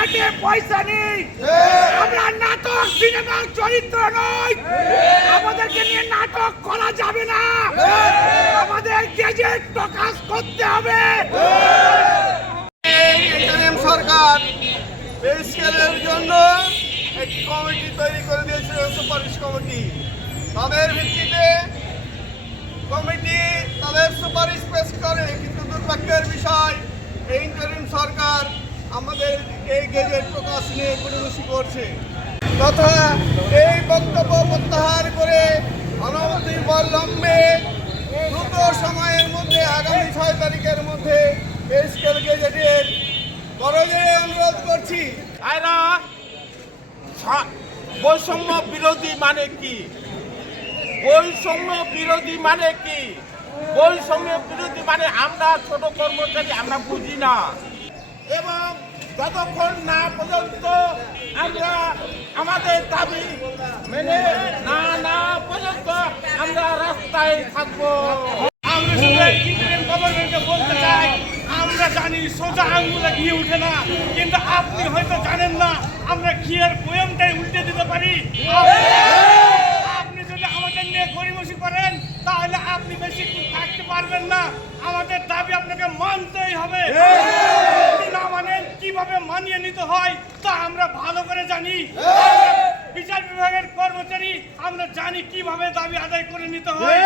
খেটে পয়সা নেই, আমরা নাটক সিনেমার চরিত্র নই, আমাদেরকে নিয়ে নাটক করা যাবে না, আমাদের গেজেট প্রকাশ করতে হবে। সরকার পে স্কেলের জন্য একটি কমিটি তৈরি করে দিয়েছিল, সুপারিশ কমিটি। তাদের ভিত্তিতে কমিটি তাদের সুপারিশ পেশ করে, কিন্তু দুর্ভাগ্যের বিষয় এই ইন্টারিম সরকার আমাদের এই গেজেট প্রকাশ নিয়ে গড়িমসি করছে তথা এই বক্তব্য প্রত্যাহার করে অনতিবিলম্বে দ্রুত সময়ের মধ্যে আগামী 6 তারিখের মধ্যে পে স্কেল গেজেটের বড়জোরে অনুরোধ করছি। আয়রা বৈষম্য বিরোধী মানে কি? বৈষম্য বিরোধী মানে কি? বৈষম্য বিরোধী মানে আমরা ছোট কর্মচারী আমরা বুঝি না, এবং যতক্ষণ না পর্যন্ত আমরা আমাদের দাবি মেনে না পর্যন্ত আমরা রাস্তায় থাকবো। আমরা শুধু ইন্টারিম গভর্নমেন্টকে বলতে চাই, আমরা জানি সোজা আঙ্গুলে ঘি উঠে না, কিন্তু আপনি হয়তো জানেন না আমরা ঘিয়ের বয়ামটাই উল্টে দিতে পারি। আপনি যদি আমাদের নিয়ে গড়িমসি করেন তাহলে আপনি বেশি থাকতে পারবেন না, আমাদের দাবি আপনাকে মানতেই হবে। যদি না মানেন কিভাবে মানিয়ে নিতে হয় তা আমরা ভালো করে জানি। বিচার বিভাগের কর্মচারী, আমরা জানি কিভাবে দাবি আদায় করে নিতে হয়।